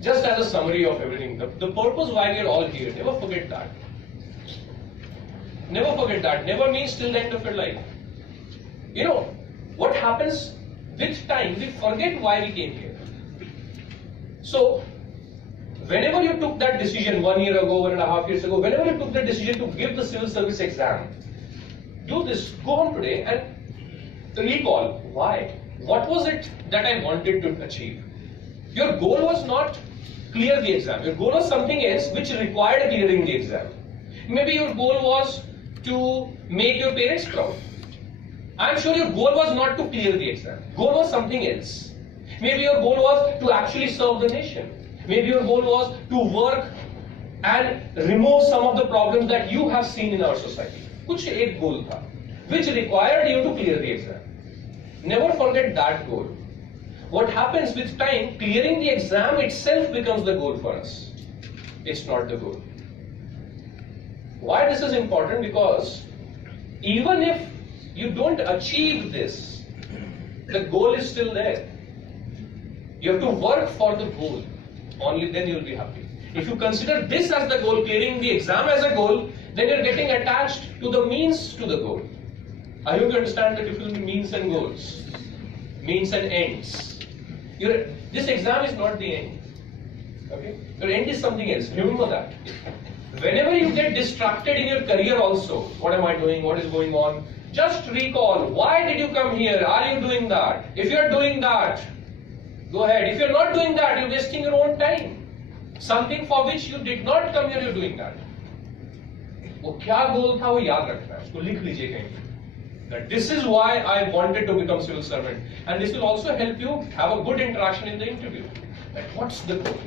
just as a summary of everything, the purpose why we are all here, never forget that. Never forget that. Never means till the end of your life. You know, what happens with time, we forget why we came here. So, whenever you took that decision 1 year ago, 1.5 years ago, whenever you took the decision to give the civil service exam, do this, go home today and recall why. What was it that I wanted to achieve? Your goal was not clear the exam. Your goal was something else which required clearing the exam. Maybe your goal was to make your parents proud. I'm sure your goal was not to clear the exam. Goal was something else. Maybe your goal was to actually serve the nation. Maybe your goal was to work and remove some of the problems that you have seen in our society. कुछ एक goal था, which required you to clear the exam. Never forget that goal. What happens with time, clearing the exam itself becomes the goal for us. It's not the goal. Why this is important? Because even if you don't achieve this, the goal is still there. You have to work for the goal. Only then you will be happy. If you consider this as the goal, clearing the exam as a goal, then you're getting attached to the means to the goal. I hope you understand the difference between means and goals. Means and ends. This exam is not the end. Okay? Your end is something else. Remember that. Whenever you get distracted in your career also, what am I doing? What is going on? Just recall, why did you come here? Are you doing that? If you are doing that, go ahead. If you are not doing that, you're wasting your own time. Something for which you did not come here, you're doing that. वो क्या goal था वो याद रखना है, उसको लिख लीजिए कहीं. That this is why I wanted to become civil servant, and this will also help you have a good interaction in the interview. That what's the goal,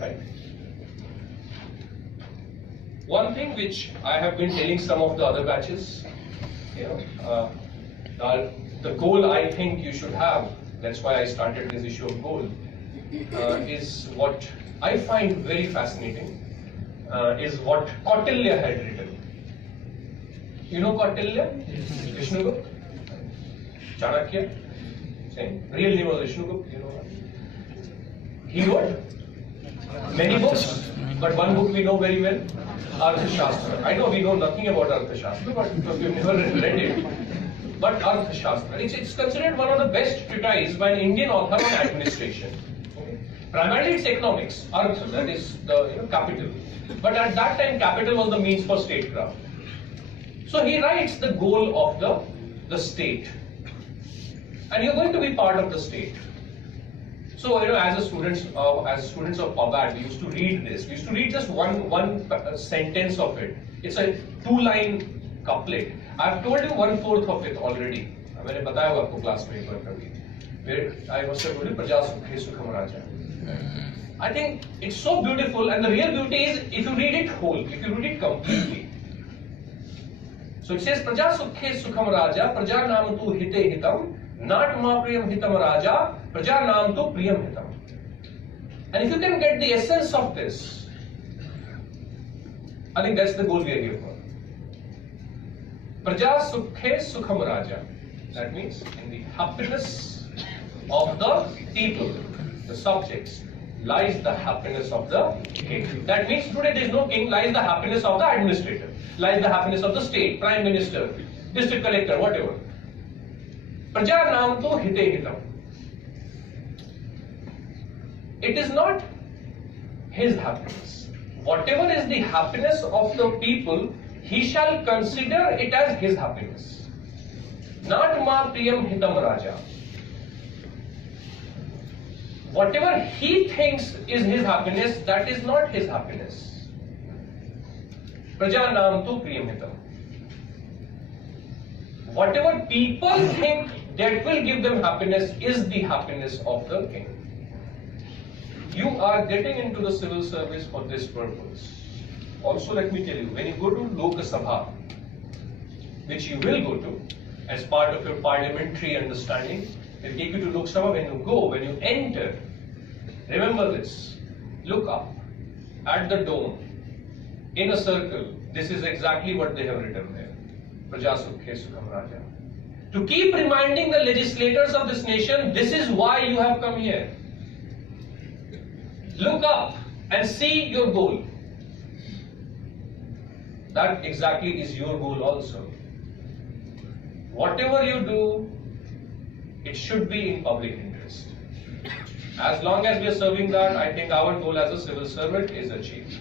right? One thing which I have been telling some of the other batches, you know, the goal I think you should have. That's why I started this issue of goal. Is what I find very fascinating. Is what Kautilya had written. You know Kautilya? Vishnugupta? Chanakya? Same. Real name was Vishnugupta, you know that. He wrote many books, but one book we know very well, Arthashastra. I know we know nothing about Arthashastra, but because we've never read it. But Arthashastra, it's considered one of the best treatises by an Indian author on administration. Okay? Primarily it's economics, Artha, that is the capital. But at that time, capital was the means for statecraft. So he writes the goal of the state, and you're going to be part of the state. So as students of Pabat, we used to read this. We used to read just one sentence of it. It's a 2-line couplet. I've told you 1/4 of it already. मैंने बताया होगा आपको class में एक बार कभी. I must have told you प्रजा सुखे सुखम राजा. I think it's so beautiful, and the real beauty is if you read it whole, if you read it completely. So it says, Praja Sukhe Sukham Raja, Praja Nam Tu Hite Hitam, Nat Ma Priyam Hitam Raja, Praja Nam Tu Priyam Hitam. And if you can get the essence of this, I think that's the goal we are here for. Praja Sukhe Sukham Raja. That means in the happiness of the people, the subjects, lies the happiness of the king. That means today there is no king, lies the happiness of the administrator, lies the happiness of the state, prime minister, district collector, whatever. Praja Nam To Hite Hitam. It is not his happiness. Whatever is the happiness of the people, he shall consider it as his happiness. Not Ma Priyam Hitam Raja. Whatever he thinks is his happiness, that is not his happiness. Praja Nam Tu Priyam Hitam. Whatever people think that will give them happiness is the happiness of the king. You are getting into the civil service for this purpose. Also, let me tell you, when you go to Lok Sabha, which you will go to as part of your parliamentary understanding, they'll take you to Lok Sabha. When you enter, remember this, look up at the dome, in a circle. This is exactly what they have written there. Praja Sukhe Sukham Raja. To keep reminding the legislators of this nation, this is why you have come here. Look up and see your goal. That exactly is your goal also. Whatever you do, it should be in public interest. As long as we are serving that, I think our goal as a civil servant is achieved.